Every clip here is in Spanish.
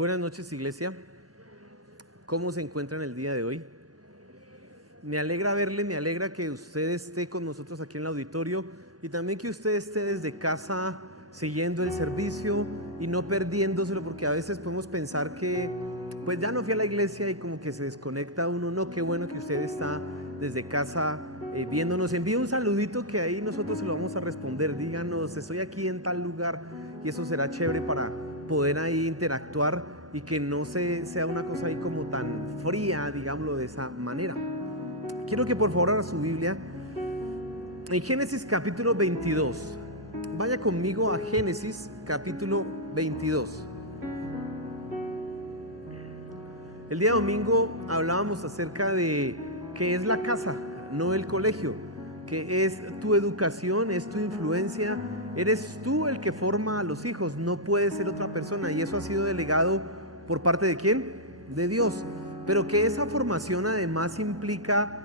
Buenas noches, iglesia. ¿Cómo se encuentran el día de hoy? Me alegra verle, me alegra que usted esté con nosotros aquí en el auditorio y también que usted esté desde casa siguiendo el servicio y no perdiéndoselo, porque a veces podemos pensar que pues ya no fui a la iglesia y como que se desconecta uno. No, qué bueno que usted está desde casa viéndonos. Envíe un saludito que ahí nosotros se lo vamos a responder. Díganos, estoy aquí en tal lugar, y eso será chévere para poder ahí interactuar y que no sea una cosa ahí como tan fría, digámoslo de esa manera. Quiero que por favor abra su Biblia en Génesis capítulo 22. Vaya conmigo a Génesis capítulo 22. El día domingo hablábamos acerca de qué es la casa, no el colegio, que es tu educación, es tu influencia, eres tú el que forma a los hijos, no puede ser otra persona, y eso ha sido delegado por parte de ¿quién? De Dios. Pero que esa formación además implica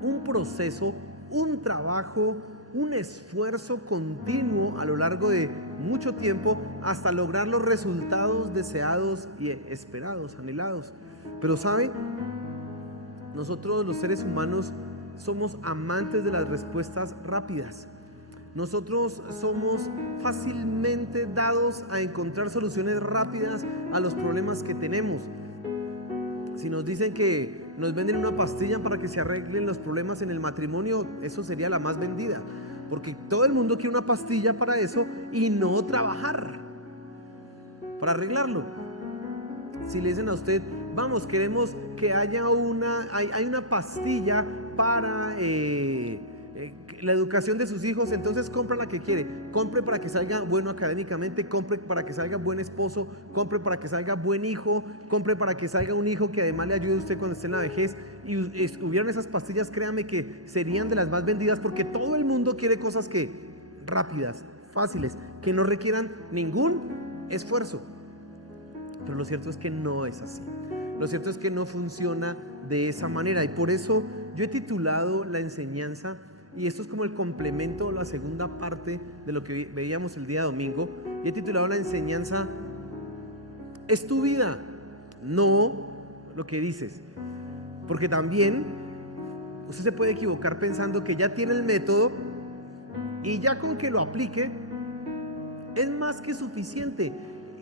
un proceso, un trabajo, un esfuerzo continuo a lo largo de mucho tiempo hasta lograr los resultados deseados y esperados, anhelados. Pero ¿sabe? Nosotros los seres humanos somos amantes de las respuestas rápidas. Nosotros somos fácilmente dados a encontrar soluciones rápidas a los problemas que tenemos. Si nos dicen que nos venden una pastilla para que se arreglen los problemas en el matrimonio, eso sería la más vendida, porque todo el mundo quiere una pastilla para eso y no trabajar para arreglarlo. Si le dicen a usted, vamos, queremos que haya hay una pastilla para la educación de sus hijos, entonces compra la que quiere. Compre para que salga bueno académicamente, compre para que salga buen esposo, compre para que salga buen hijo, compre para que salga un hijo que además le ayude a usted cuando esté en la vejez. Y hubieran esas pastillas, créame que serían de las más vendidas, porque todo el mundo quiere cosas que rápidas, fáciles, que no requieran ningún esfuerzo. Pero lo cierto es que no es así. Lo cierto es que no funciona de esa manera, y por eso yo he titulado la enseñanza, y esto es como el complemento, la segunda parte de lo que veíamos el día domingo, y he titulado la enseñanza: es tu vida, no lo que dices. Porque también usted se puede equivocar pensando que ya tiene el método y ya con que lo aplique es más que suficiente,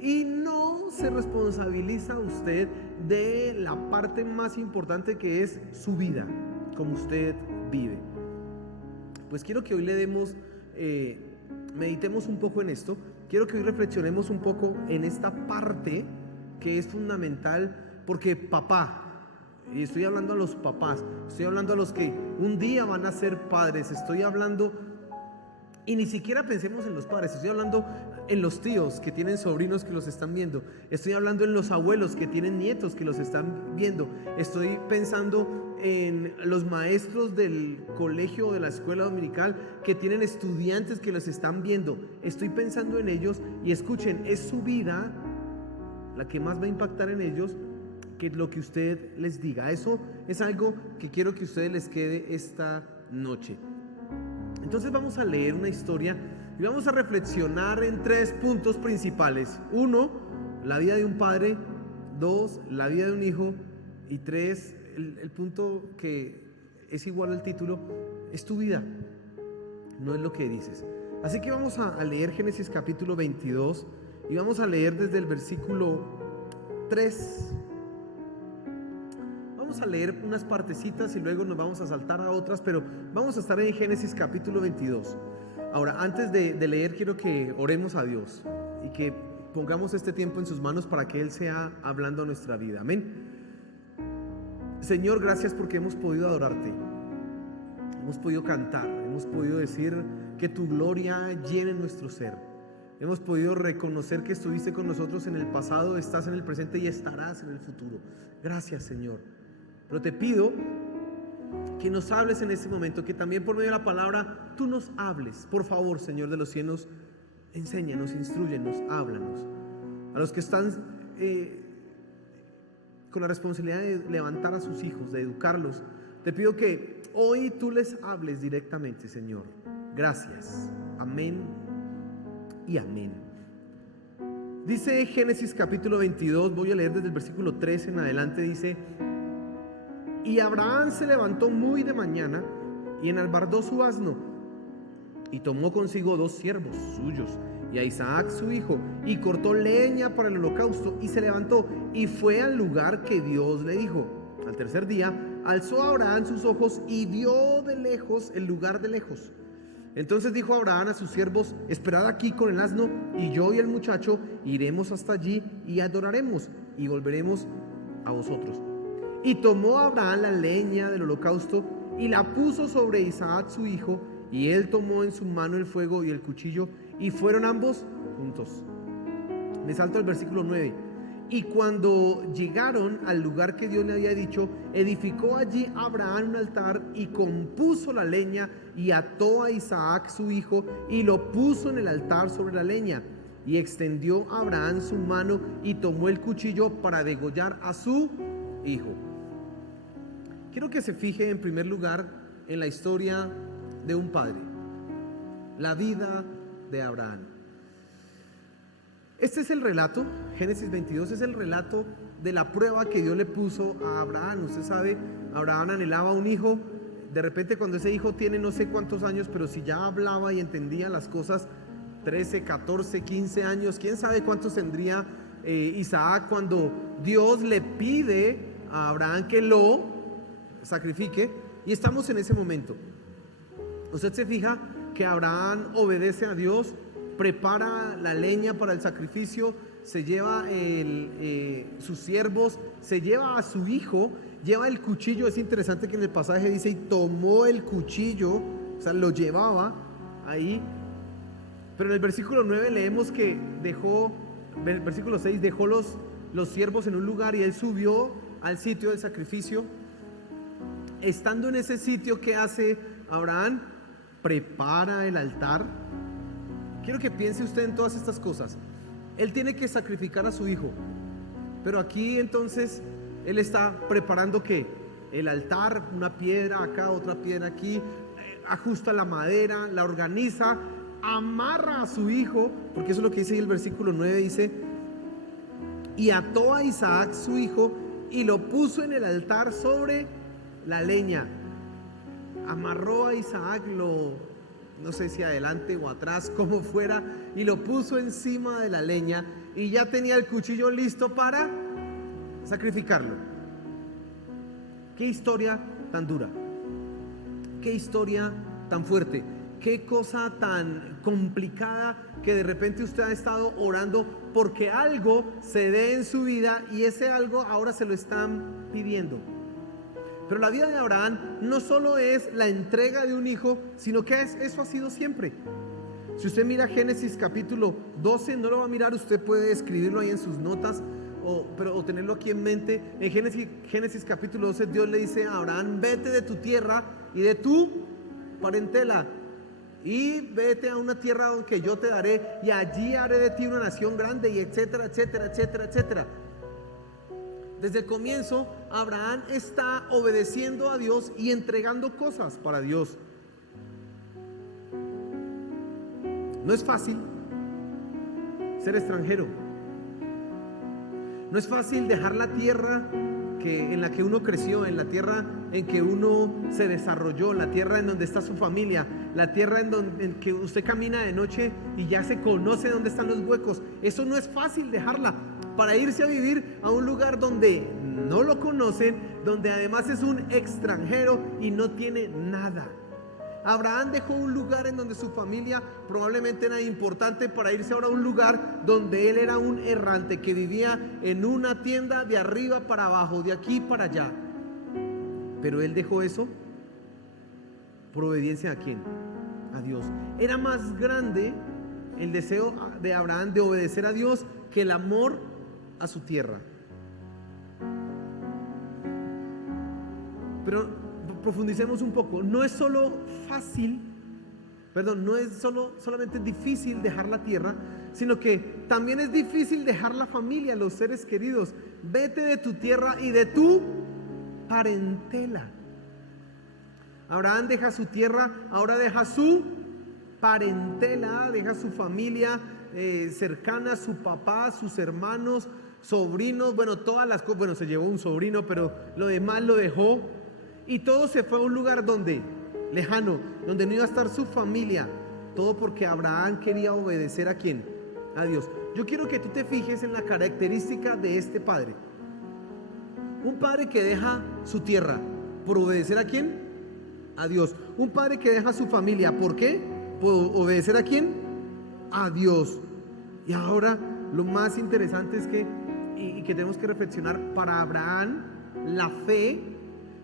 y no se responsabiliza usted de la parte más importante, que es su vida, como usted vive. Pues quiero que hoy le demos, meditemos un poco en esto. Quiero que hoy reflexionemos un poco en esta parte que es fundamental, porque papá, y estoy hablando a los papás, estoy hablando a los que un día van a ser padres, estoy hablando, y ni siquiera pensemos en los padres, estoy hablando en los tíos que tienen sobrinos que los están viendo, estoy hablando en los abuelos que tienen nietos que los están viendo, estoy pensando en los maestros del colegio o de la escuela dominical que tienen estudiantes que los están viendo. Estoy pensando en ellos, y escuchen, es su vida la que más va a impactar en ellos que lo que usted les diga. Eso es algo que quiero que a ustedes les quede esta noche. Entonces vamos a leer una historia y vamos a reflexionar en 3 puntos principales. 1, la vida de un padre. 2, la vida de un hijo. Y 3, el punto que es igual al título: es tu vida, no es lo que dices. Así que vamos a leer Génesis capítulo 22 y vamos a leer desde el versículo 3. Vamos a leer unas partecitas y luego nos vamos a saltar a otras, pero vamos a estar en Génesis capítulo 22. Ahora, antes de leer, quiero que oremos a Dios y que pongamos este tiempo en sus manos para que Él sea hablando a nuestra vida. Amén. Señor, gracias porque hemos podido adorarte, hemos podido cantar, hemos podido decir que tu gloria llene nuestro ser, hemos podido reconocer que estuviste con nosotros en el pasado, estás en el presente y estarás en el futuro. Gracias, Señor. Pero te pido que nos hables en este momento, que también por medio de la palabra tú nos hables. Por favor, Señor de los cielos, enséñanos, instrúyenos, háblanos. A los que están con la responsabilidad de levantar a sus hijos, de educarlos, te pido que hoy tú les hables directamente, Señor. Gracias. Amén y amén. Dice Génesis capítulo 22, voy a leer desde el versículo 13 en adelante, dice: y Abraham se levantó muy de mañana y enalbardó su asno, y tomó consigo 2 siervos suyos y a Isaac su hijo, y cortó leña para el holocausto, y se levantó y fue al lugar que Dios le dijo. Al tercer día alzó Abraham sus ojos y vio de lejos el lugar de lejos. Entonces dijo Abraham a sus siervos: esperad aquí con el asno, y yo y el muchacho iremos hasta allí y adoraremos, y volveremos a vosotros. Y tomó Abraham la leña del holocausto y la puso sobre Isaac su hijo, y él tomó en su mano el fuego y el cuchillo, y fueron ambos juntos. Me salto al versículo 9. Y cuando llegaron al lugar que Dios le había dicho, edificó allí Abraham un altar y compuso la leña, y ató a Isaac su hijo y lo puso en el altar sobre la leña. Y extendió Abraham su mano y tomó el cuchillo para degollar a su hijo. Quiero que se fije en primer lugar en la historia de un padre, la vida de Abraham. Este es el relato, Génesis 22 es el relato de la prueba que Dios le puso a Abraham. Usted sabe, Abraham anhelaba un hijo. De repente, cuando ese hijo tiene no sé cuántos años, pero si ya hablaba y entendía las cosas, 13, 14, 15 años, quién sabe cuántos tendría Isaac, cuando Dios le pide a Abraham que lo sacrifique. Y estamos en ese momento. Usted se fija que Abraham obedece a Dios, prepara la leña para el sacrificio, se lleva sus siervos, se lleva a su hijo, lleva el cuchillo. Es interesante que en el pasaje dice: y tomó el cuchillo, o sea, lo llevaba ahí. Pero en el versículo 9 leemos que versículo 6, dejó los siervos en un lugar y él subió al sitio del sacrificio. Estando en ese sitio, ¿qué hace Abraham? Prepara el altar. Quiero que piense usted en todas estas cosas. Él tiene que sacrificar a su hijo, pero aquí entonces él está preparando ¿qué? El altar, una piedra acá, otra piedra aquí, ajusta la madera, la organiza, amarra a su hijo, porque eso es lo que dice ahí el versículo 9, dice: y ató a Isaac su hijo y lo puso en el altar sobre la leña. Amarró a Isaac, no sé si adelante o atrás, como fuera, y lo puso encima de la leña, y ya tenía el cuchillo listo para sacrificarlo. Qué historia tan dura, qué historia tan fuerte, qué cosa tan complicada, que de repente usted ha estado orando porque algo se dé en su vida y ese algo ahora se lo están pidiendo. Pero la vida de Abraham no solo es la entrega de un hijo, sino que eso ha sido siempre. Si usted mira Génesis capítulo 12, no lo va a mirar, usted puede escribirlo ahí en sus notas o tenerlo aquí en mente. En Génesis capítulo 12, Dios le dice a Abraham: vete de tu tierra y de tu parentela, y vete a una tierra que yo te daré, y allí haré de ti una nación grande, y etcétera, etcétera, etcétera, etcétera. Desde el comienzo, Abraham está obedeciendo a Dios y entregando cosas para Dios. No es fácil ser extranjero. No es fácil dejar la tierra en la que uno creció, en la tierra en que uno se desarrolló, la tierra en donde está su familia, la tierra en que usted camina de noche y ya se conoce dónde están los huecos. Eso no es fácil dejarla para irse a vivir a un lugar donde no lo conocen, donde además es un extranjero y no tiene nada. Abraham dejó un lugar en donde su familia probablemente era importante para irse ahora a un lugar donde él era un errante que vivía en una tienda de arriba para abajo, de aquí para allá. Pero él dejó eso por obediencia ¿a quién? A Dios. Era más grande el deseo de Abraham de obedecer a Dios que el amor a su tierra. Pero profundicemos un poco. No es solo fácil, no es solamente difícil dejar la tierra, sino que también es difícil dejar la familia, los seres queridos. Vete de tu tierra y de tu parentela. Abraham deja su tierra, ahora deja su parentela, deja su familia, cercanas, su papá, sus hermanos, sobrinos, bueno, todas las cosas, bueno, se llevó un sobrino, pero lo demás lo dejó y todo se fue a un lugar donde, lejano, donde no iba a estar su familia, todo porque Abraham quería obedecer ¿a quién? A Dios. Yo quiero que tú te fijes en la característica de este padre. Un padre que deja su tierra por obedecer ¿a quién? A Dios. Un padre que deja su familia, ¿por qué? Por obedecer ¿a quién? A Dios. Y ahora lo más interesante es que, y que tenemos que reflexionar, para Abraham la fe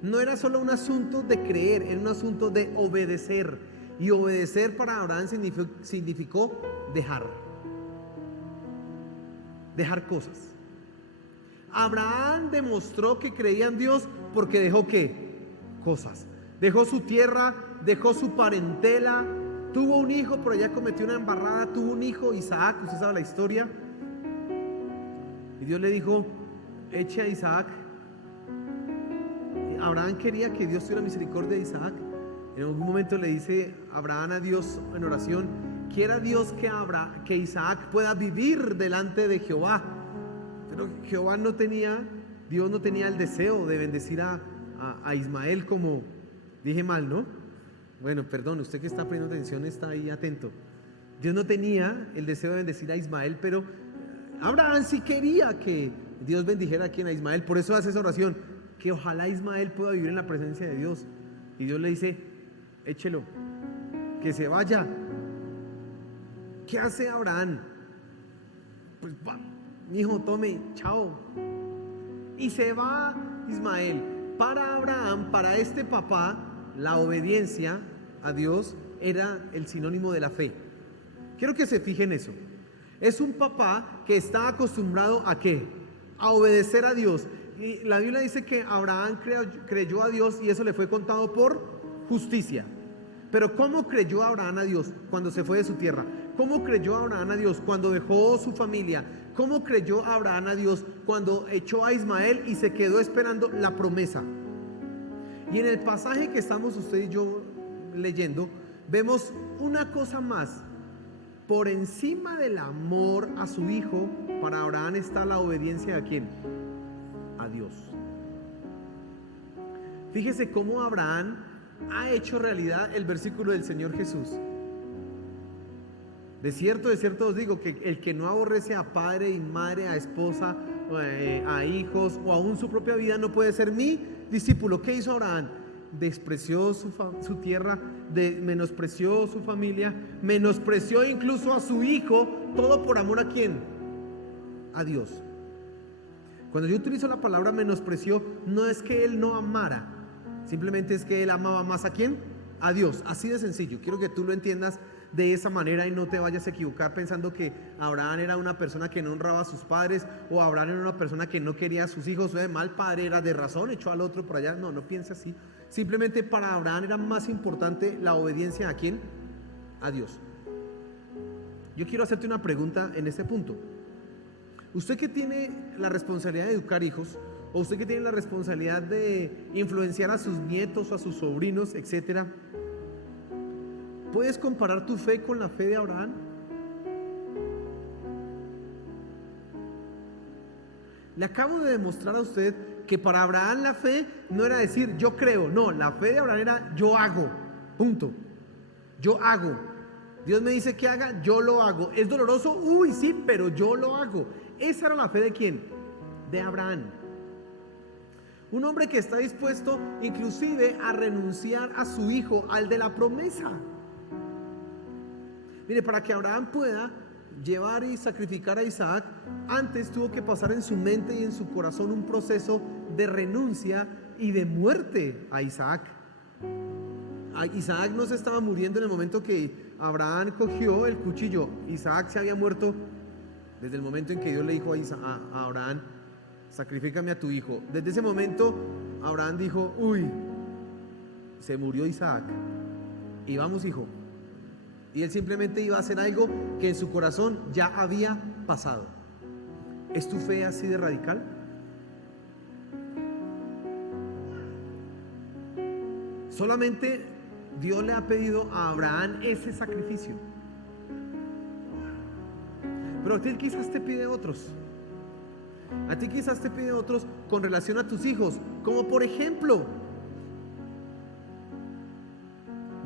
no era solo un asunto de creer, era un asunto de obedecer. Y obedecer para Abraham significó dejar cosas. Abraham demostró que creía en Dios porque dejó ¿qué? Cosas. Dejó su tierra, dejó su parentela, tuvo un hijo, pero ya cometió una embarrada, tuvo un hijo, Isaac, usted sabe la historia. Y Dios le dijo, eche a Isaac. Abraham quería que Dios tuviera misericordia de Isaac. En algún momento le dice Abraham a Dios en oración, quiera Dios que Isaac pueda vivir delante de Jehová. Pero Jehová no tenía, Dios no tenía el deseo de bendecir a Ismael, como dije mal, ¿no? Bueno, perdón, usted que está poniendo atención está ahí atento. Dios no tenía el deseo de bendecir a Ismael, pero Abraham sí quería que Dios bendijera a quien, a Ismael. Por eso hace esa oración, que ojalá Ismael pueda vivir en la presencia de Dios. Y Dios le dice, échelo, que se vaya. ¿Qué hace Abraham? Pues va, mi hijo, tome, chao. Y se va Ismael. Para Abraham, para este papá, la obediencia a Dios era el sinónimo de la fe. Quiero que se fijen eso. Es un papá que está acostumbrado ¿a qué? A obedecer a Dios. Y la Biblia dice que Abraham creyó a Dios y eso le fue contado por justicia. Pero ¿cómo creyó Abraham a Dios cuando se fue de su tierra? ¿Cómo creyó Abraham a Dios cuando dejó su familia? ¿Cómo creyó Abraham a Dios cuando echó a Ismael y se quedó esperando la promesa? Y en el pasaje que estamos usted y yo leyendo, vemos una cosa más. Por encima del amor a su hijo, para Abraham está la obediencia ¿a quién? A Dios. Fíjese cómo Abraham ha hecho realidad el versículo del Señor Jesús. De cierto os digo que el que no aborrece a padre y madre, a esposa, a hijos o aún su propia vida no puede ser mi discípulo. ¿Qué hizo Abraham? Despreció su tierra, menospreció su familia, menospreció incluso a su hijo, todo por amor ¿a quién? A Dios. Cuando yo utilizo la palabra menospreció, no es que él no amara, simplemente es que él amaba más ¿a quién? A Dios, así de sencillo. Quiero que tú lo entiendas de esa manera y no te vayas a equivocar pensando que Abraham era una persona que no honraba a sus padres, o Abraham era una persona que no quería a sus hijos, o mal padre, era de razón, echó al otro por allá. No, no piense así. Simplemente para Abraham era más importante la obediencia ¿a quién? A Dios. Yo quiero hacerte una pregunta en este punto. Usted que tiene la responsabilidad de educar hijos, o usted que tiene la responsabilidad de influenciar a sus nietos o a sus sobrinos, etcétera, ¿puedes comparar tu fe con la fe de Abraham? Le acabo de demostrar a usted que para Abraham la fe no era decir yo creo, no, la fe de Abraham era yo hago, punto. Yo hago. Dios me dice que haga, yo lo hago. ¿Es doloroso? Uy, sí, pero yo lo hago. Esa era la fe de ¿quién? De Abraham. Un hombre que está dispuesto inclusive a renunciar a su hijo, al de la promesa. Mire, para que Abraham pueda llevar y sacrificar a Isaac, antes tuvo que pasar en su mente y en su corazón un proceso de renuncia y de muerte a Isaac. Isaac no se estaba muriendo en el momento que Abraham cogió el cuchillo. Isaac se había muerto desde el momento en que Dios le dijo a Abraham, sacrifícame a tu hijo. Desde ese momento Abraham dijo, uy, se murió Isaac, y vamos hijo. Y él simplemente iba a hacer algo que en su corazón ya había pasado. ¿Es tu fe así de radical? Solamente Dios le ha pedido a Abraham ese sacrificio. Pero a ti quizás te pide otros. A ti quizás te pide otros con relación a tus hijos. Como por ejemplo,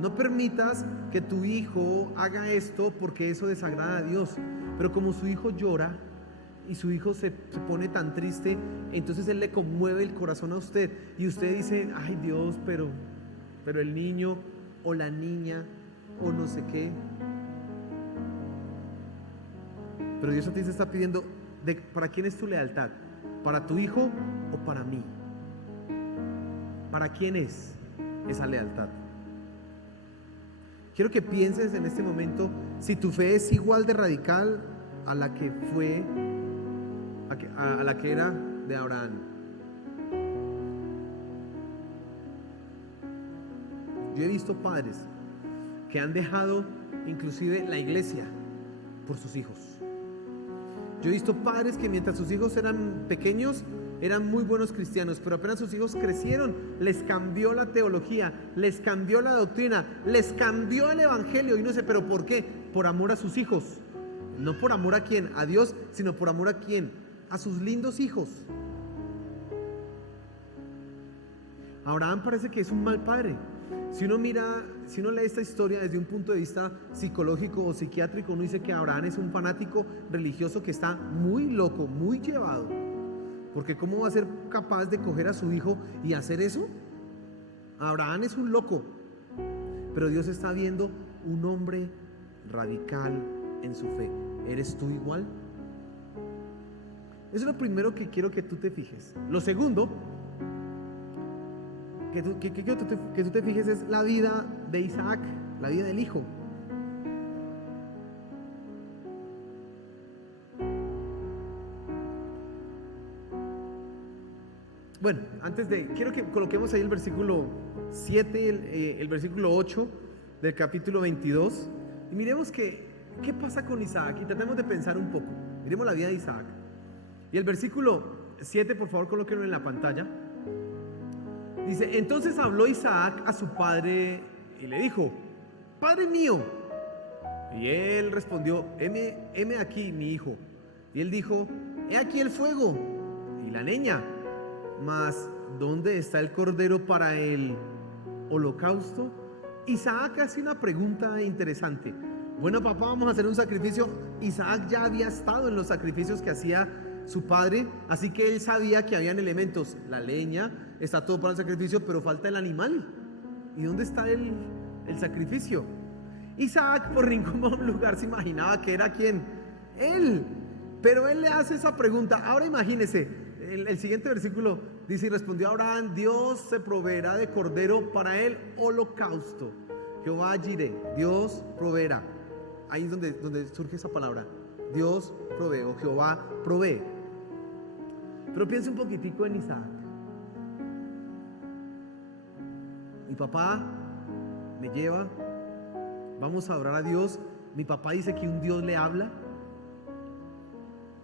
no permitas que tu hijo haga esto porque eso desagrada a Dios. Pero como su hijo llora y su hijo se pone tan triste, entonces él le conmueve el corazón a usted. Y usted dice, ay Dios, pero el niño o la niña o no sé qué. Pero Dios a ti se está pidiendo, ¿para quién es tu lealtad? ¿Para tu hijo o para mí? ¿Para quién es esa lealtad? Quiero que pienses en este momento si tu fe es igual de radical a la que fue, a la que era de Abraham. Yo he visto padres que han dejado inclusive la iglesia por sus hijos. Yo he visto padres que mientras sus hijos eran pequeños eran muy buenos cristianos, pero apenas sus hijos crecieron, les cambió la teología, les cambió la doctrina, les cambió el evangelio. Y no sé, ¿pero por qué? Por amor a sus hijos. No por amor a quién, a Dios, sino por amor a quién, a sus lindos hijos. Abraham parece que es un mal padre. Si uno lee esta historia desde un punto de vista psicológico o psiquiátrico, uno dice que Abraham es un fanático religioso que está muy loco, muy llevado. Porque ¿cómo va a ser capaz de coger a su hijo y hacer eso? Abraham es un loco. Pero Dios está viendo un hombre radical en su fe. ¿Eres tú igual? Eso es lo primero que quiero que tú te fijes. Lo segundo que tú te fijes es la vida de Isaac, la vida del hijo. Bueno, quiero que coloquemos ahí el versículo 7, el versículo 8 del capítulo 22 y miremos qué pasa con Isaac y tratemos de pensar un poco. Miremos la vida de Isaac. Y el versículo 7, por favor, colóquenlo en la pantalla. Dice, entonces habló Isaac a su padre y le dijo, Padre mío. Y él respondió, heme aquí mi hijo. Y él dijo, he aquí el fuego y la leña, mas ¿dónde está el cordero para el holocausto? Isaac hace una pregunta interesante. Bueno, papá, vamos a hacer un sacrificio. Isaac ya había estado en los sacrificios que hacía su padre, así que él sabía que habían elementos. La leña, está todo para el sacrificio, pero falta el animal. ¿Y dónde está el sacrificio? Isaac por ningún lugar se imaginaba que era quién, él. Pero él le hace esa pregunta. Ahora imagínese, el siguiente versículo dice, y respondió Abraham, Dios se proveerá de cordero para el holocausto. Jehová Jireh, Dios proveerá. Ahí es donde surge esa palabra. Dios provee o Jehová provee. Pero piensa un poquitico en Isaac. Mi papá me lleva, vamos a adorar a Dios. Mi papá dice que un Dios le habla.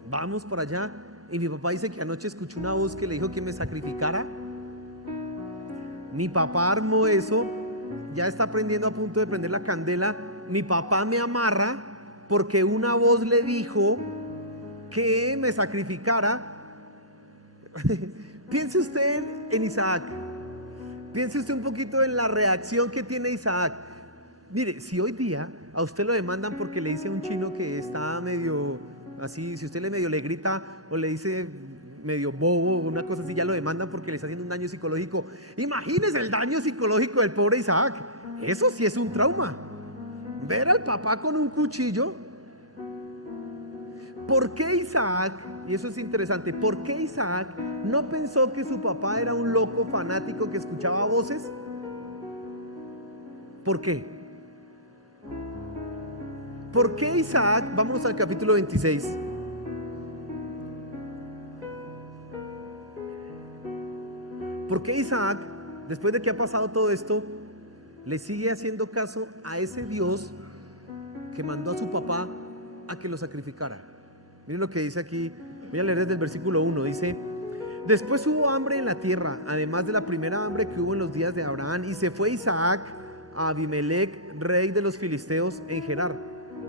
Vamos para allá. Y mi papá dice que anoche escuchó una voz que le dijo que me sacrificara. Mi papá armó eso. Ya está prendiendo, a punto de prender la candela. Mi papá me amarra porque una voz le dijo que me sacrificara. Piense usted en Isaac. Piense usted un poquito en la reacción que tiene Isaac. Mire, si hoy día a usted lo demandan porque le dice a un chino que está medio así, si usted le grita o le dice medio bobo o una cosa así, ya lo demandan porque le está haciendo un daño psicológico. Imagínese el daño psicológico del pobre Isaac. Eso sí es un trauma. Ver al papá con un cuchillo. ¿Por qué Isaac, y eso es interesante, por qué Isaac no pensó que su papá era un loco fanático que escuchaba voces? ¿Por qué? ¿Por qué Isaac? Vámonos al capítulo 26. ¿Por qué Isaac, después de que ha pasado todo esto, le sigue haciendo caso a ese Dios que mandó a su papá a que lo sacrificara? Miren lo que dice aquí. Voy a leer desde el versículo 1. Dice: después hubo hambre en la tierra, además de la primera hambre que hubo en los días de Abraham, y se fue Isaac a Abimelec, rey de los filisteos, en Gerar.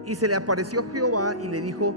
Y se le apareció Jehová y le dijo: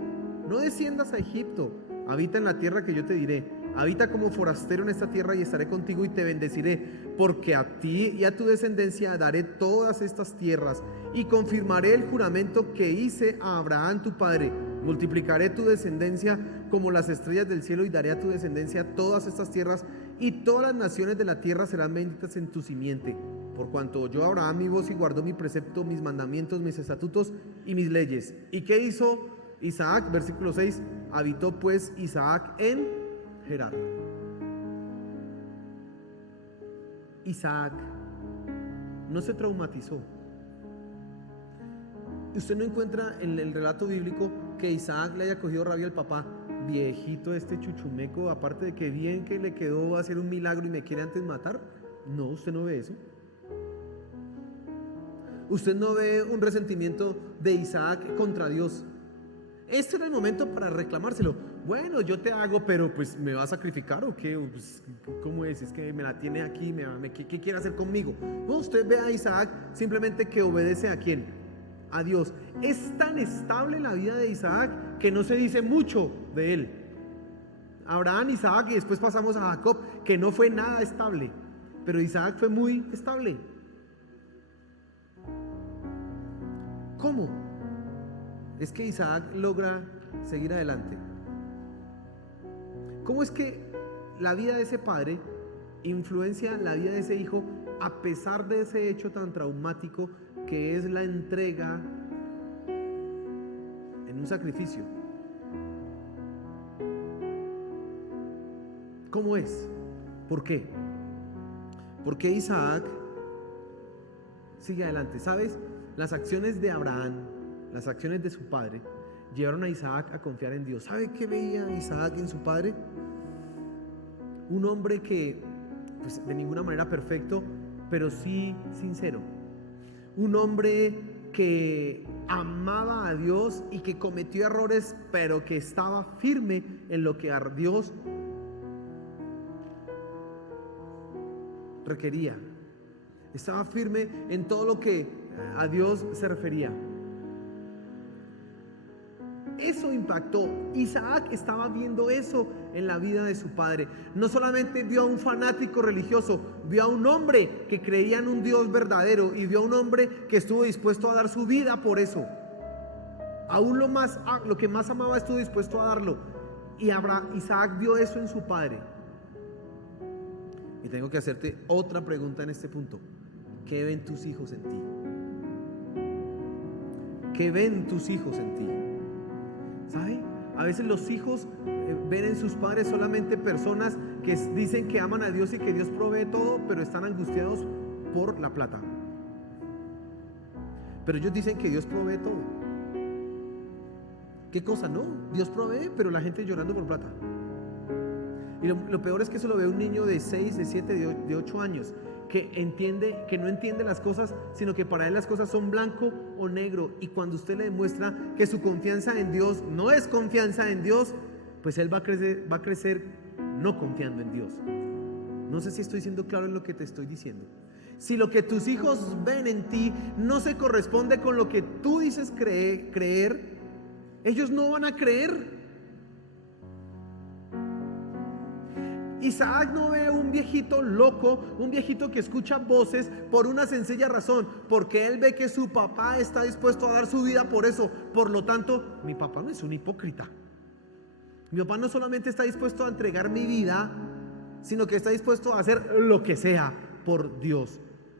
no desciendas a Egipto, habita en la tierra que yo te diré. Habita como forastero en esta tierra y estaré contigo y te bendeciré, porque a ti y a tu descendencia daré todas estas tierras y confirmaré el juramento que hice a Abraham tu padre. Multiplicaré tu descendencia como las estrellas del cielo y daré a tu descendencia todas estas tierras y todas las naciones de la tierra serán benditas en tu simiente. Por cuanto oyó Abraham mi voz y guardó mi precepto, mis mandamientos, mis estatutos y mis leyes. ¿Y qué hizo Isaac? Versículo 6. Habitó pues Isaac en Gerar. Isaac no se traumatizó. Usted no encuentra en el relato bíblico que Isaac le haya cogido rabia al papá. Viejito este chuchumeco, aparte de que bien que le quedó, va a hacer un milagro y me quiere antes matar. No, usted no ve eso. Usted no ve un resentimiento de Isaac contra Dios. Este era el momento para reclamárselo. Bueno, yo te hago, pero pues ¿me va a sacrificar o qué? Pues, ¿cómo es? Es que me la tiene aquí, ¿qué quiere hacer conmigo? No, usted ve a Isaac simplemente que obedece ¿a quién? A Dios. Es tan estable la vida de Isaac que no se dice mucho de él. Abraham, Isaac y después pasamos a Jacob, que no fue nada estable, pero Isaac fue muy estable. ¿Cómo? Es que Isaac logra seguir adelante. ¿Cómo es que la vida de ese padre influencia la vida de ese hijo a pesar de ese hecho tan traumático que es la entrega en un sacrificio? ¿Cómo es? ¿Por qué? ¿Por qué Isaac sigue adelante? ¿Sabes? Las acciones de Abraham, las acciones de su padre, llevaron a Isaac a confiar en Dios. ¿Sabe qué veía Isaac en su padre? Un hombre que, pues, de ninguna manera perfecto, pero sí sincero. Un hombre que amaba a Dios y que cometió errores, pero que estaba firme en lo que a Dios requería. Estaba firme en todo lo que a Dios se refería. Eso impactó. Isaac estaba viendo eso en la vida de su padre. No solamente vio a un fanático religioso, vio a un hombre que creía en un Dios verdadero y vio a un hombre que estuvo dispuesto a dar su vida por eso. Aún lo que más amaba estuvo dispuesto a darlo. Y Isaac vio eso en su padre. Y tengo que hacerte otra pregunta en este punto. ¿Qué ven tus hijos en ti? ¿Qué ven tus hijos en ti? ¿Sabe? A veces los hijos ven en sus padres solamente personas que dicen que aman a Dios y que Dios provee todo, pero están angustiados por la plata. Pero ellos dicen que Dios provee todo. ¿Qué cosa? No, Dios provee, pero la gente llorando por plata. Y lo peor es que eso lo ve un niño de 6, de 7, de 8 años, que no entiende las cosas, sino que para él las cosas son blanco o negro. Y cuando usted le demuestra que su confianza en Dios no es confianza en Dios, pues él va a crecer no confiando en Dios. No sé si estoy siendo claro en lo que te estoy diciendo. Si lo que tus hijos ven en ti no se corresponde con lo que tú dices creer, ellos no van a creer. Isaac no ve un viejito loco, un viejito que escucha voces por una sencilla razón, porque él ve que su papá está dispuesto a dar su vida por eso. Por lo tanto, mi papá no es un hipócrita. Mi papá no solamente está dispuesto a entregar mi vida, sino que está dispuesto a hacer lo que sea por Dios,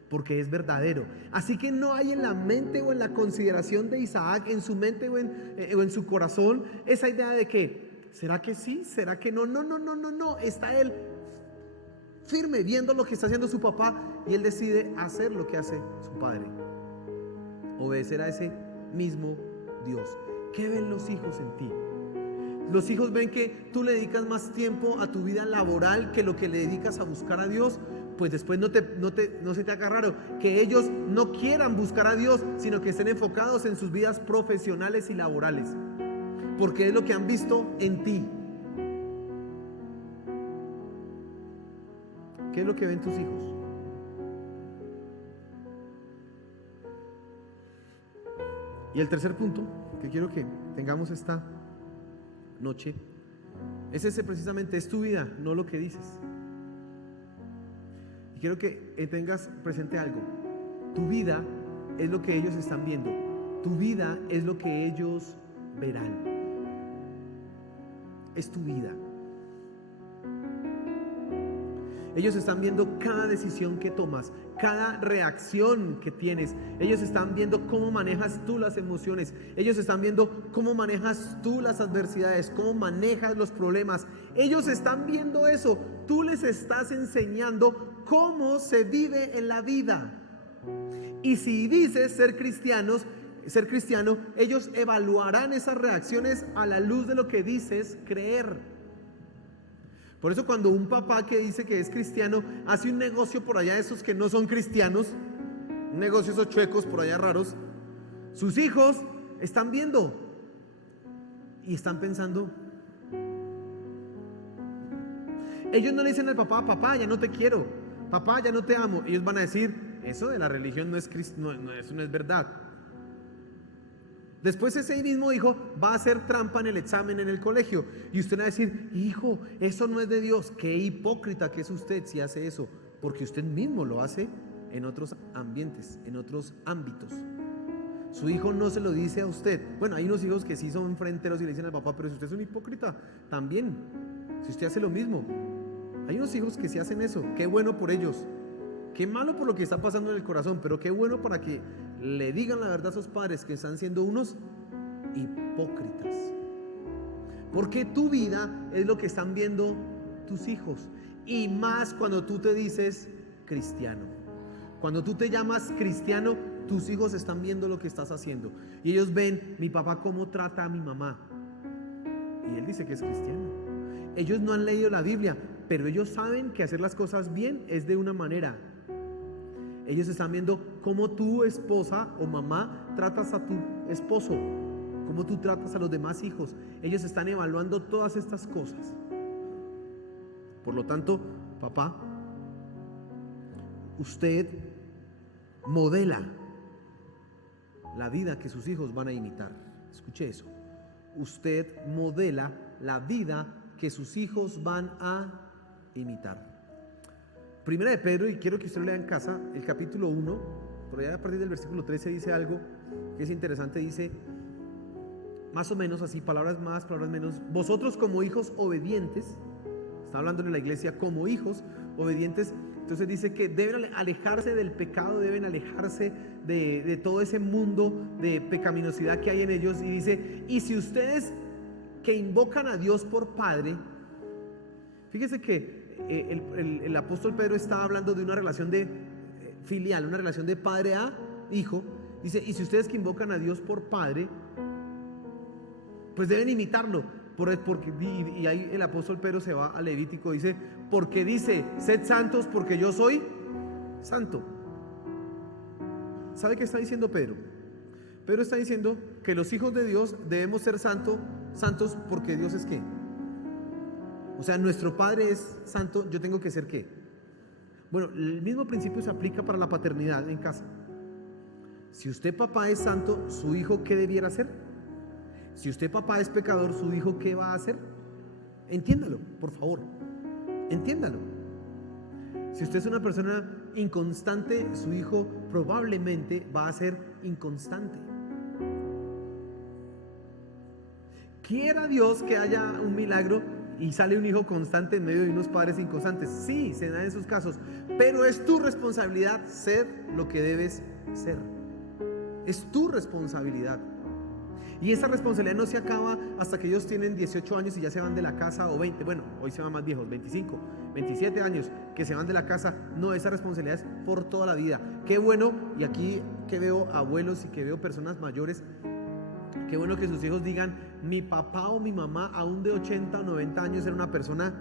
porque es verdadero. Así que no hay en la mente o en la consideración de Isaac, en su mente o en su corazón, esa idea de que ¿será que sí? ¿Será que no? No. Está él firme viendo lo que está haciendo su papá y él decide hacer lo que hace su padre. Obedecer a ese mismo Dios. ¿Qué ven los hijos en ti? Los hijos ven que tú le dedicas más tiempo a tu vida laboral que lo que le dedicas a buscar a Dios. Pues después no se te haga raro que ellos no quieran buscar a Dios, sino que estén enfocados en sus vidas profesionales y laborales. Porque es lo que han visto en ti. ¿Qué es lo que ven tus hijos? Y el tercer punto que quiero que tengamos esta noche, es ese precisamente, es tu vida, no lo que dices. Y quiero que tengas presente algo. Tu vida es lo que ellos están viendo. Tu vida es lo que ellos verán. Es tu vida. Ellos están viendo cada decisión que tomas, cada reacción que tienes. Ellos están viendo cómo manejas tú las emociones. Ellos están viendo cómo manejas tú las adversidades, cómo manejas los problemas. Ellos están viendo eso. Tú les estás enseñando cómo se vive en la vida. Y si dices ser cristiano, ellos evaluarán esas reacciones a la luz de lo que dices creer. Por eso cuando un papá que dice que es cristiano hace un negocio por allá de esos que no son cristianos, un negocio esos chuecos por allá raros, sus hijos están viendo y están pensando. Ellos no le dicen al papá, papá, ya no te quiero, papá, ya no te amo. Ellos van a decir, eso de la religión no es, eso no es verdad. Después ese mismo hijo va a hacer trampa en el examen en el colegio y usted va a decir, hijo, eso no es de Dios. Qué hipócrita que es usted si hace eso, porque usted mismo lo hace en otros ambientes, en otros ámbitos. Su hijo no se lo dice a usted. Bueno, hay unos hijos que sí son fronteros y le dicen al papá, pero si usted es un hipócrita, también, si usted hace lo mismo. Hay unos hijos que sí hacen eso. Qué bueno por ellos. Qué malo por lo que está pasando en el corazón, pero qué bueno para que le digan la verdad a sus padres que están siendo unos hipócritas. Porque tu vida es lo que están viendo tus hijos. Y más cuando tú te dices cristiano. Cuando tú te llamas cristiano, tus hijos están viendo lo que estás haciendo. Y ellos ven, mi papá cómo trata a mi mamá. Y él dice que es cristiano. Ellos no han leído la Biblia, pero ellos saben que hacer las cosas bien es de una manera. Ellos están viendo cómo tu esposa o mamá tratas a tu esposo, cómo tú tratas a los demás hijos. Ellos están evaluando todas estas cosas. Por lo tanto, papá, usted modela la vida que sus hijos van a imitar. Escuche eso. Usted modela la vida que sus hijos van a imitar. Primera de Pedro, y quiero que usted lo lea en casa, el capítulo 1, por allá a partir del versículo 13 dice algo que es interesante, dice más o menos así, palabras más, palabras menos. Vosotros como hijos obedientes, está hablando en la iglesia como hijos obedientes, entonces dice que deben alejarse del pecado, deben alejarse de todo ese mundo de pecaminosidad que hay en ellos, y dice, y si ustedes que invocan a Dios por Padre, fíjese que el apóstol Pedro está hablando de una relación de filial, una relación de padre a hijo. Dice, y si ustedes que invocan a Dios por Padre, pues deben imitarlo. Y ahí el apóstol Pedro se va a Levítico, dice, porque dice, sed santos porque yo soy santo. ¿Sabe qué está diciendo Pedro? Pedro está diciendo que los hijos de Dios debemos ser santos porque Dios es ¿qué? O sea, nuestro Padre es santo, yo tengo que ser ¿qué? Bueno, el mismo principio se aplica para la paternidad en casa. Si usted papá es santo, ¿su hijo qué debiera hacer? Si usted papá es pecador, ¿su hijo qué va a hacer? Entiéndalo, por favor, entiéndalo. Si usted es una persona inconstante, su hijo probablemente va a ser inconstante. Quiera Dios que haya un milagro y sale un hijo constante en medio de unos padres inconstantes. Sí, se da en sus casos, pero es tu responsabilidad ser lo que debes ser. Es tu responsabilidad. Y esa responsabilidad no se acaba hasta que ellos tienen 18 años y ya se van de la casa, o 20, bueno, hoy se van más viejos, 25, 27 años que se van de la casa. No, esa responsabilidad es por toda la vida. Qué bueno, y aquí que veo abuelos y que veo personas mayores, qué bueno que sus hijos digan, mi papá o mi mamá aún de 80 o 90 años era una persona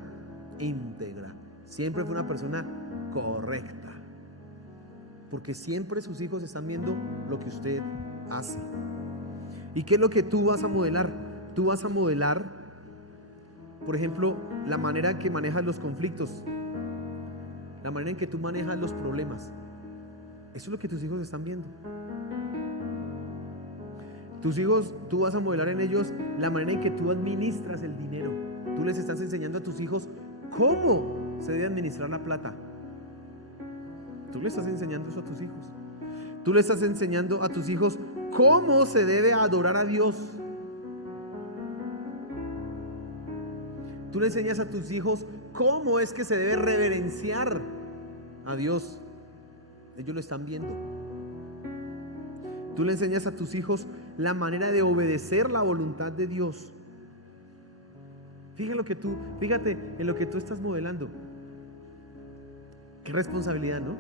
íntegra, siempre fue una persona correcta, porque siempre sus hijos están viendo lo que usted hace. ¿Y qué es lo que tú vas a modelar? Tú vas a modelar, por ejemplo, la manera en que manejas los conflictos, la manera en que tú manejas los problemas. Eso es lo que tus hijos están viendo. Tus hijos, tú vas a modelar en ellos la manera en que tú administras el dinero. Tú les estás enseñando a tus hijos cómo se debe administrar la plata. Tú le estás enseñando eso a tus hijos. Tú le estás enseñando a tus hijos cómo se debe adorar a Dios. Tú le enseñas a tus hijos cómo es que se debe reverenciar a Dios. Ellos lo están viendo. Tú le enseñas a tus hijos la manera de obedecer la voluntad de Dios. Fíjate en lo que tú estás modelando. Qué responsabilidad, ¿no?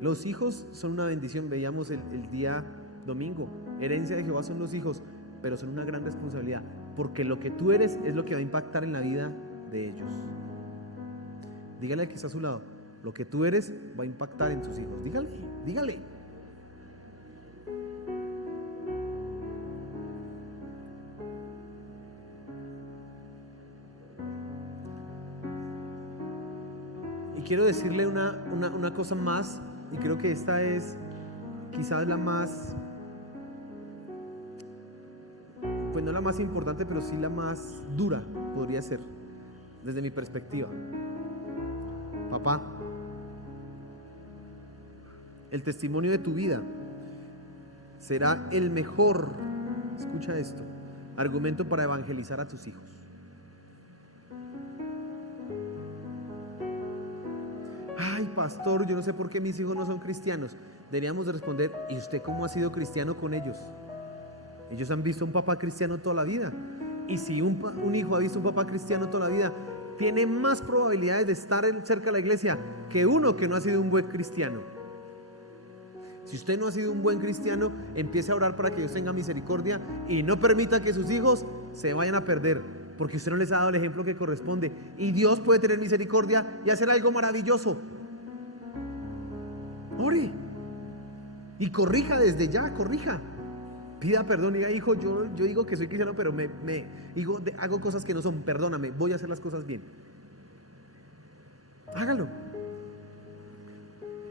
Los hijos son una bendición. Veíamos el día domingo. Herencia de Jehová son los hijos, pero son una gran responsabilidad, porque lo que tú eres es lo que va a impactar en la vida de ellos. Dígale al que está a su lado, lo que tú eres va a impactar en tus hijos. Dígale. Y quiero decirle una cosa más, y creo que esta es quizás la más, pues no la más importante, pero sí la más dura, podría ser, desde mi perspectiva. Papá, el testimonio de tu vida será el mejor, escucha esto, argumento para evangelizar a tus hijos. Ay, pastor, yo no sé por qué mis hijos no son cristianos. Deberíamos de responder, ¿y usted cómo ha sido cristiano con ellos? Ellos han visto a un papá cristiano toda la vida. Y si un hijo ha visto a un papá cristiano toda la vida, tiene más probabilidades de estar cerca de la iglesia que uno que no ha sido un buen cristiano. Si usted no ha sido un buen cristiano, empiece a orar para que Dios tenga misericordia y no permita que sus hijos se vayan a perder, porque usted no les ha dado el ejemplo que corresponde. Y Dios puede tener misericordia y hacer algo maravilloso. Ore y corrija desde ya, corrija. Pida perdón, diga, hijo, yo digo que soy cristiano, pero hago cosas que no son, perdóname, voy a hacer las cosas bien. Hágalo.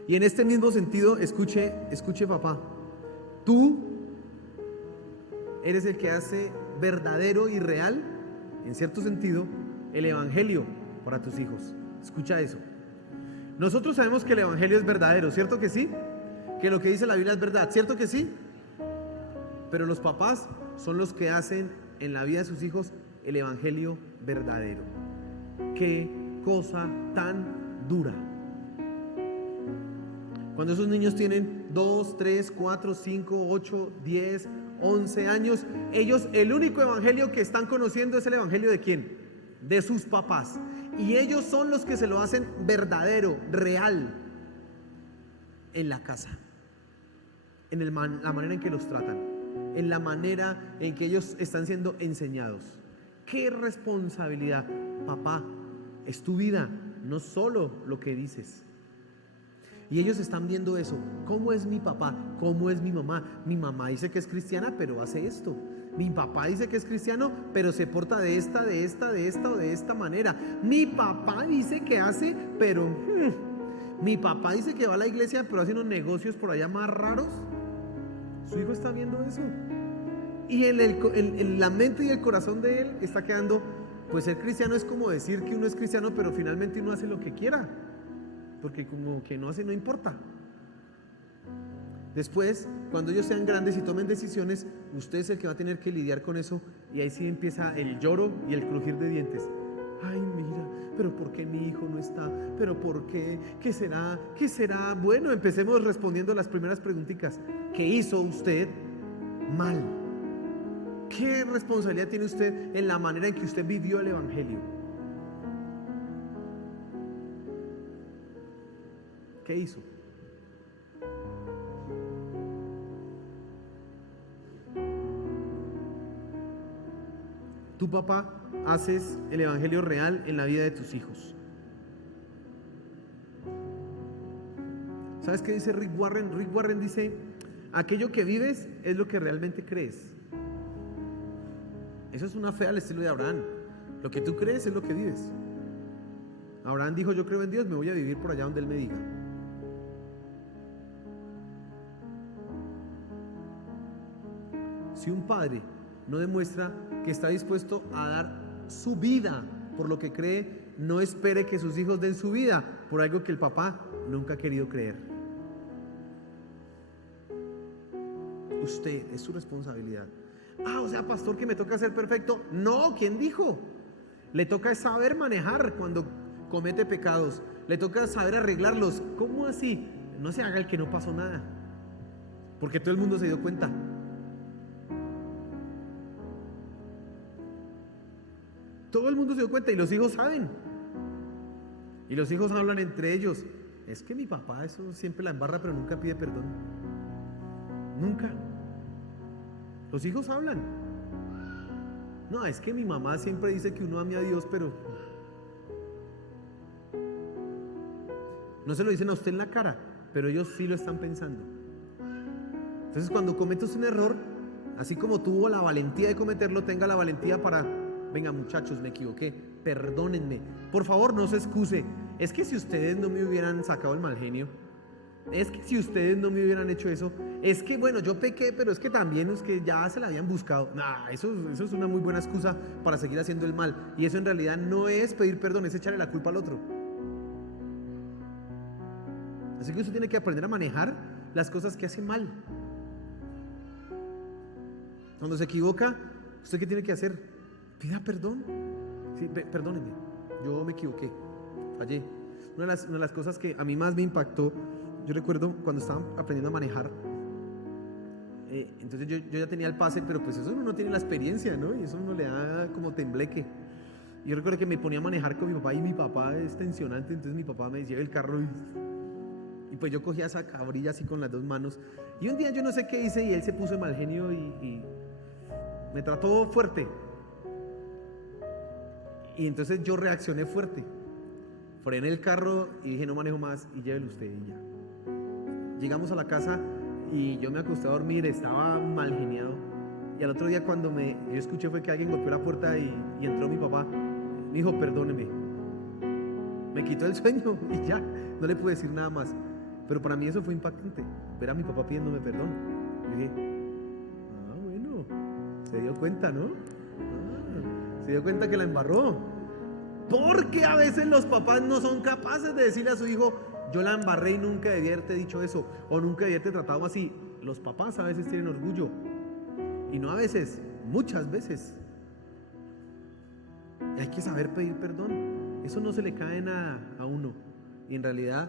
Y en este mismo sentido, escuche papá, tú eres el que hace verdadero y real, en cierto sentido, el evangelio para tus hijos. Escucha eso. Nosotros sabemos que el evangelio es verdadero, ¿cierto que sí? Que lo que dice la Biblia es verdad, ¿cierto que sí? Pero los papás son los que hacen en la vida de sus hijos el evangelio verdadero. Qué cosa tan dura. Cuando esos niños tienen 2, 3, 4, 5, 8, 10, 11 años, ellos el único evangelio que están conociendo es el evangelio de ¿quién? De sus papás. Y ellos son los que se lo hacen verdadero, real, en la casa, en la manera en que los tratan, en la manera en que ellos están siendo enseñados. ¡Qué responsabilidad! Papá, es tu vida, no solo lo que dices. Y ellos están viendo eso. ¿Cómo es mi papá? ¿Cómo es mi mamá? Mi mamá dice que es cristiana, pero hace esto. Mi papá dice que es cristiano, pero se porta de esta o de esta manera. Mi papá dice que hace, pero mi papá dice que va a la iglesia, pero hace unos negocios por allá más raros. Su hijo está viendo eso. Y en la mente y el corazón de él está quedando, pues ser cristiano es como decir que uno es cristiano, pero finalmente uno hace lo que quiera, porque como que no hace, no importa. Después, cuando ellos sean grandes y tomen decisiones, usted es el que va a tener que lidiar con eso, y ahí sí empieza el lloro y el crujir de dientes. Ay, mira, pero ¿por qué mi hijo no está? ¿Pero por qué? ¿Qué será? ¿Qué será? Bueno, empecemos respondiendo las primeras preguntitas. ¿Qué hizo usted mal? ¿Qué responsabilidad tiene usted en la manera en que usted vivió el evangelio? ¿Qué hizo? Tu papá haces el evangelio real en la vida de tus hijos. ¿Sabes qué dice Rick Warren? Rick Warren dice: aquello que vives es lo que realmente crees. Eso es una fe al estilo de Abraham. Lo que tú crees es lo que vives. Abraham dijo: yo creo en Dios, me voy a vivir por allá donde Él me diga. Si un padre no demuestra que está dispuesto a dar su vida por lo que cree, no espere que sus hijos den su vida por algo que el papá nunca ha querido creer. Usted, es su responsabilidad. O sea, pastor, que me toca ser perfecto. No, ¿quién dijo? Le toca saber manejar cuando comete pecados. Le toca saber arreglarlos. ¿Cómo así? No se haga el que no pasó nada, porque todo el mundo se dio cuenta. Todo el mundo se dio cuenta y los hijos saben. Y los hijos hablan entre ellos. Es que mi papá eso siempre la embarra, pero nunca pide perdón. Nunca. Los hijos hablan. No, es que mi mamá siempre dice que uno ame a Dios, pero no se lo dicen a usted en la cara, pero ellos sí lo están pensando. Entonces, cuando cometes un error, así como tuvo la valentía de cometerlo, tenga la valentía para: venga, muchachos, me equivoqué, perdónenme, por favor, no se excuse. Es que si ustedes no me hubieran sacado el mal genio, es que si ustedes no me hubieran hecho eso, es que bueno, yo pequé, pero es que también es que ya se la habían buscado. Eso es una muy buena excusa para seguir haciendo el mal. Y eso en realidad no es pedir perdón, es echarle la culpa al otro. Así que usted tiene que aprender a manejar las cosas que hace mal. Cuando se equivoca, ¿usted qué tiene que hacer? Pida perdón. Sí, perdónenme, yo me equivoqué, fallé. Una de las cosas que a mí más me impactó, yo recuerdo cuando estaba aprendiendo a manejar, entonces yo ya tenía el pase, pero pues eso uno no tiene la experiencia, ¿no? Y eso uno le da como tembleque. Yo recuerdo que me ponía a manejar con mi papá, y mi papá es tensionante, entonces mi papá me decía el carro y pues yo cogía esa cabrilla así con las dos manos. Y un día yo no sé qué hice y él se puso de mal genio y me trató fuerte. Y entonces yo reaccioné fuerte. Frené el carro y dije: no manejo más, y llévelo usted. Y ya. Llegamos a la casa y yo me acosté a dormir, estaba mal geniado. Y al otro día cuando yo escuché fue que alguien golpeó la puerta y entró mi papá. Me dijo: perdóneme. Me quitó el sueño y ya, no le pude decir nada más. Pero para mí eso fue impactante, ver a mi papá pidiéndome perdón. Y dije: bueno, se dio cuenta, ¿no? Se dio cuenta que la embarró. Porque a veces los papás no son capaces de decirle a su hijo: yo la embarré y nunca debí haberte dicho eso, o nunca debí haberte tratado así. Los papás a veces tienen orgullo, y no a veces, muchas veces. Y hay que saber pedir perdón. Eso no se le cae nada a uno, y en realidad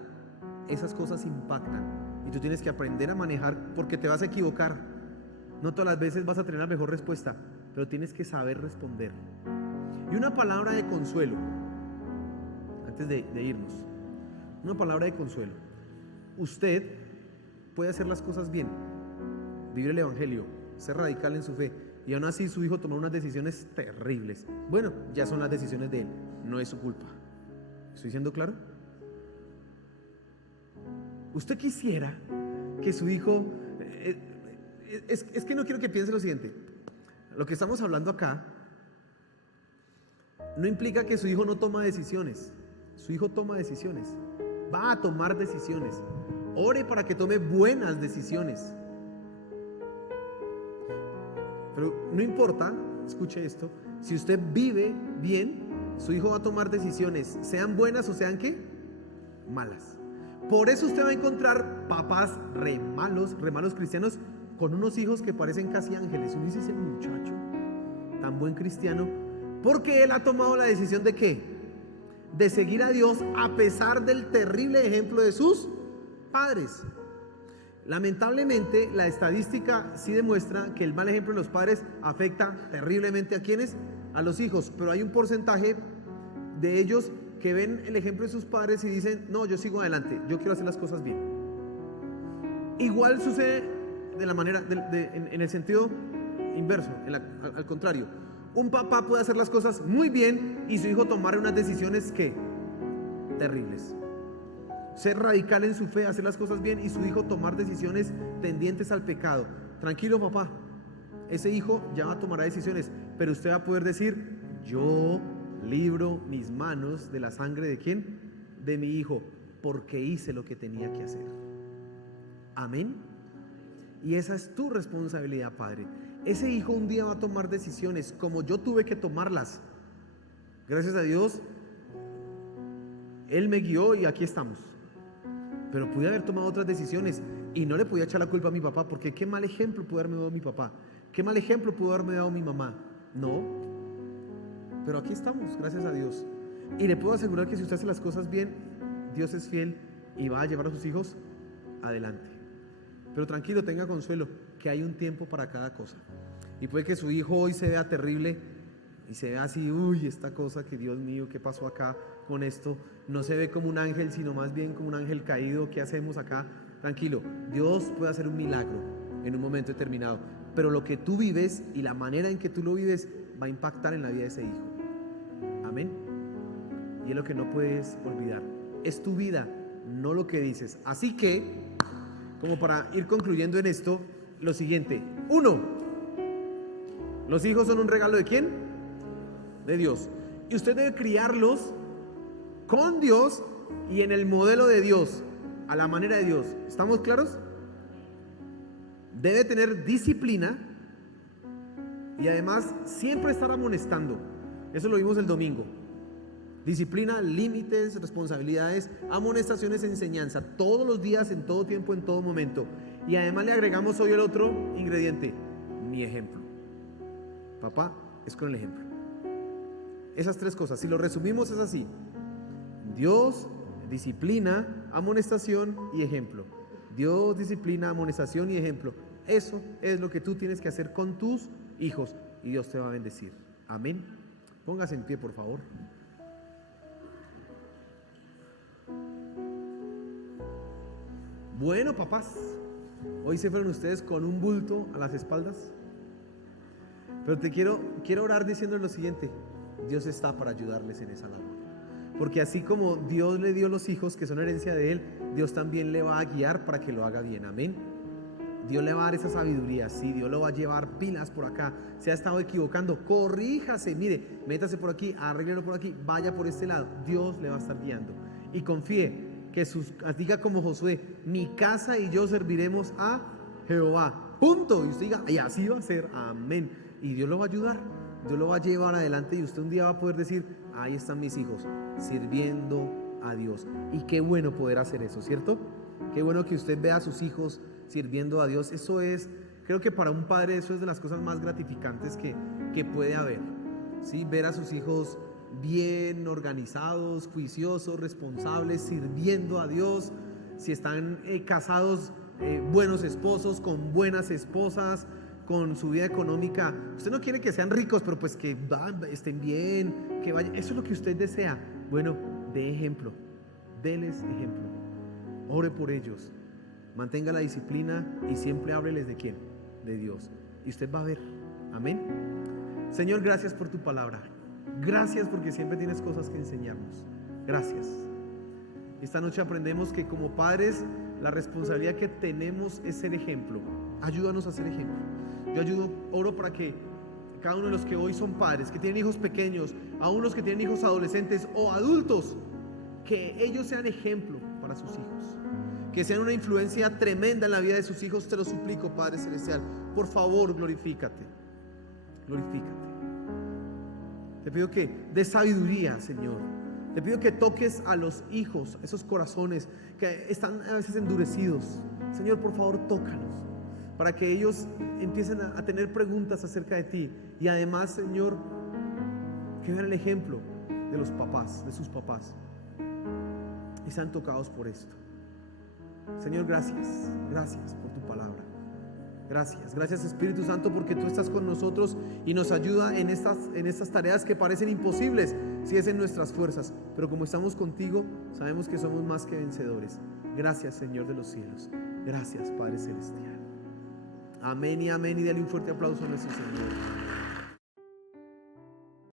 esas cosas impactan, y tú tienes que aprender a manejar, porque te vas a equivocar. No todas las veces vas a tener la mejor respuesta, pero tienes que saber responder. Y una palabra de consuelo, antes de irnos, una palabra de consuelo. Usted puede hacer las cosas bien, vivir el evangelio, ser radical en su fe, y aún así su hijo tomó unas decisiones terribles. Bueno, ya son las decisiones de él, no es su culpa. ¿Estoy siendo claro? Usted quisiera que su hijo, es que no quiero que piense lo siguiente. Lo que estamos hablando acá no implica que su hijo no toma decisiones. Su hijo toma decisiones, va a tomar decisiones. Ore para que tome buenas decisiones. Pero no importa, escuche esto, si usted vive bien, su hijo va a tomar decisiones, sean buenas o sean ¿qué? Malas. Por eso usted va a encontrar papás re malos cristianos, con unos hijos que parecen casi ángeles. Uno dice: ese muchacho tan buen cristiano, porque él ha tomado la decisión de ¿qué? De seguir a Dios a pesar del terrible ejemplo de sus padres. Lamentablemente la estadística sí demuestra que el mal ejemplo de los padres afecta terriblemente a quienes, a los hijos, pero hay un porcentaje de ellos que ven el ejemplo de sus padres y dicen: no, yo sigo adelante, yo quiero hacer las cosas bien. Igual sucede de la manera en el sentido inverso, al contrario. Un papá puede hacer las cosas muy bien y su hijo tomar unas decisiones que terribles. Ser radical en su fe, hacer las cosas bien, y su hijo tomar decisiones tendientes al pecado. Tranquilo, papá, ese hijo ya tomará decisiones, pero usted va a poder decir: yo libro mis manos de la sangre ¿de quién? De mi hijo, porque hice lo que tenía que hacer. Amén. Y esa es tu responsabilidad, padre. ese hijo un día va a tomar decisiones como yo tuve que tomarlas. Gracias a Dios, Él me guió y aquí estamos. Pero pude haber tomado otras decisiones y no le podía echar la culpa a mi papá, porque qué mal ejemplo pudo haberme dado mi papá, qué mal ejemplo pudo haberme dado mi mamá. No, pero aquí estamos, gracias a Dios. Y le puedo asegurar que si usted hace las cosas bien, Dios es fiel y va a llevar a sus hijos adelante. Pero tranquilo, tenga consuelo, que hay un tiempo para cada cosa. Y puede que su hijo hoy se vea terrible y se vea así, uy, esta cosa que Dios mío, ¿qué pasó acá con esto? No se ve como un ángel, sino más bien como un ángel caído. ¿Qué hacemos acá? Tranquilo, Dios puede hacer un milagro en un momento determinado, pero lo que tú vives y la manera en que tú lo vives va a impactar en la vida de ese hijo. Amén. Y es lo que no puedes olvidar, es tu vida, no lo que dices. Así que, como para ir concluyendo en esto, lo siguiente: 1, los hijos son un regalo ¿de quién? De Dios. Y usted debe criarlos con Dios y en el modelo de Dios, a la manera de Dios. ¿Estamos claros? Debe tener disciplina y además siempre estar amonestando. Eso lo vimos el domingo. Disciplina, límites, responsabilidades, amonestaciones, enseñanza, todos los días, en todo tiempo, en todo momento. Y además le agregamos hoy el otro ingrediente: mi ejemplo. Papá es con el ejemplo. Esas 3 cosas, si lo resumimos, es así: Dios, disciplina, amonestación y ejemplo. Dios, disciplina, amonestación y ejemplo. Eso es lo que tú tienes que hacer con tus hijos y Dios te va a bendecir. Amén. Póngase en pie, por favor. Bueno, papás, hoy se fueron ustedes con un bulto a las espaldas, pero quiero orar diciendo lo siguiente: Dios está para ayudarles en esa labor, porque así como Dios le dio los hijos que son herencia de Él, Dios también le va a guiar para que lo haga bien. Amén. Dios le va a dar esa sabiduría. Sí, Dios lo va a llevar pilas por acá. Se ha estado equivocando, corríjase, mire, métase por aquí, arréglelo por aquí, vaya por este lado. Dios le va a estar guiando y confíe que diga como Josué: mi casa y yo serviremos a Jehová. Punto. Y usted diga: y así va a ser. Amén. Y Dios lo va a ayudar, Dios lo va a llevar adelante y usted un día va a poder decir: ahí están mis hijos sirviendo a Dios. Y qué bueno poder hacer eso, ¿cierto? Qué bueno que usted vea a sus hijos sirviendo a Dios. Eso es, creo que para un padre eso es de las cosas más gratificantes que puede haber, ¿sí? Ver a sus hijos bien organizados, juiciosos, responsables, sirviendo a Dios. Si están casados, buenos esposos, con buenas esposas, con su vida económica. Usted no quiere que sean ricos, pero pues que estén bien, que vayan. Eso es lo que usted desea. Bueno, dé ejemplo, déles ejemplo, ore por ellos, mantenga la disciplina y siempre hábleles ¿de quién? De Dios. Y usted va a ver. Amén. Señor, gracias por tu palabra. Gracias porque siempre tienes cosas que enseñarnos. Gracias. Esta noche aprendemos que como padres la responsabilidad que tenemos es ser ejemplo. Ayúdanos a ser ejemplo. Yo oro para que cada uno de los que hoy son padres, que tienen hijos pequeños, aún los que tienen hijos adolescentes o adultos, que ellos sean ejemplo para sus hijos, que sean una influencia tremenda en la vida de sus hijos. Te lo suplico, Padre Celestial, por favor, glorifícate. Te pido que des sabiduría, Señor. Te pido que toques a los hijos, esos corazones que están a veces endurecidos. Señor, por favor, tócalos, para que ellos empiecen a tener preguntas acerca de ti. Y además, Señor, que vean el ejemplo de los papás, de sus papás, y sean tocados por esto. Señor, gracias por tu palabra. Gracias Espíritu Santo, porque tú estás con nosotros y nos ayuda en estas tareas que parecen imposibles si es en nuestras fuerzas, pero como estamos contigo, sabemos que somos más que vencedores. Gracias, Señor de los cielos. Gracias, Padre Celestial. Amén y amén. Y dale un fuerte aplauso a nuestro Señor.